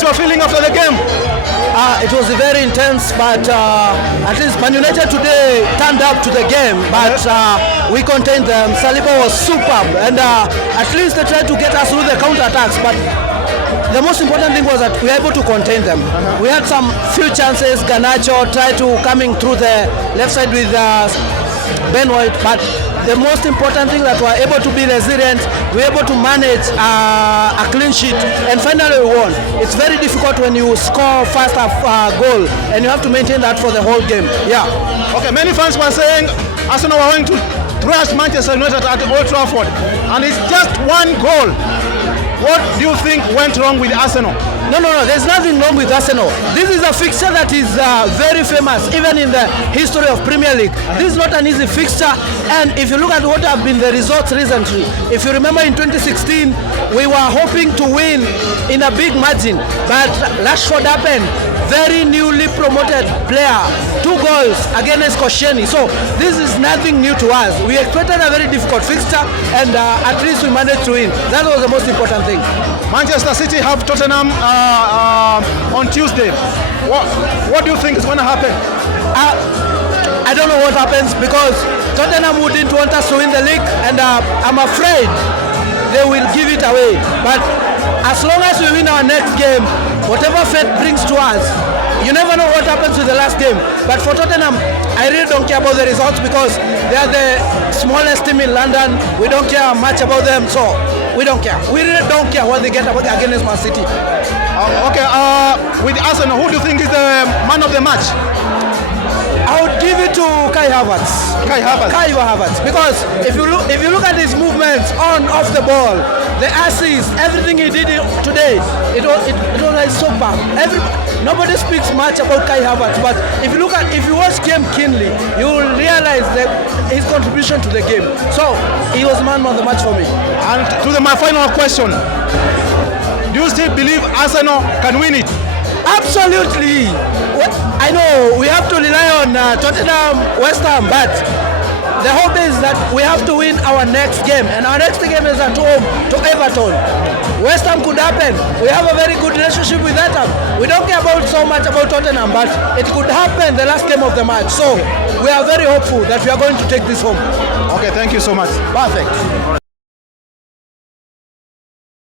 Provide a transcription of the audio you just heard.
is your feeling after the game? It was very intense, but at least Man United today turned up to the game, but we contained them. Saliba was superb, and at least they tried to get us through the counter-attacks, but the most important thing was that we were able to contain them. We had some few chances. Garnacho tried to coming through the left side with Ben White, but the most important thing that we were able to be resilient, we were able to manage a clean sheet, and finally we won. It's very difficult when you score first half goal, and you have to maintain that for the whole game. Yeah. Okay, many fans were saying Arsenal were going to thrash Manchester United at Old Trafford, and it's just one goal. What do you think went wrong with Arsenal? No, there's nothing wrong with Arsenal. This is a fixture that is very famous, even in the history of Premier League. This is not an easy fixture, and if you look at what have been the results recently, if you remember in 2016, we were hoping to win in a big margin, but Rashford happened. Very newly promoted player, 2 goals against Koscielny. So this is nothing new to us. We expected a very difficult fixture, and at least we managed to win. That was the most important thing. Manchester City have Tottenham on Tuesday. What do you think is going to happen? I don't know what happens, because Tottenham wouldn't want us to win the league, and I'm afraid they will give it away. But as long as we win our next game, whatever fate brings to us, you never know what happens with the last game. But for Tottenham, I really don't care about the results, because they are the smallest team in London. We don't care much about them, so we don't care. We really don't care what they get against Man City. With Arsenal, who do you think is the man of the match? I would give it to Kai Havertz. Kai Havertz, because if you look at his movements on off the ball, the assists, everything he did today, it was like superb. Nobody speaks much about Kai Havertz, but if you watch game keenly, you will realize that his contribution to the game. So he was man of the match for me. And to my final question, do you still believe Arsenal can win it? Absolutely. I know we have to rely on Tottenham, West Ham, but the hope is that we have to win our next game, and our next game is at home to Everton. West Ham could happen. We have a very good relationship with West Ham. We don't care so much about Tottenham, but it could happen the last game of the match. So we are very hopeful that we are going to take this home. Okay, thank you so much. Perfect.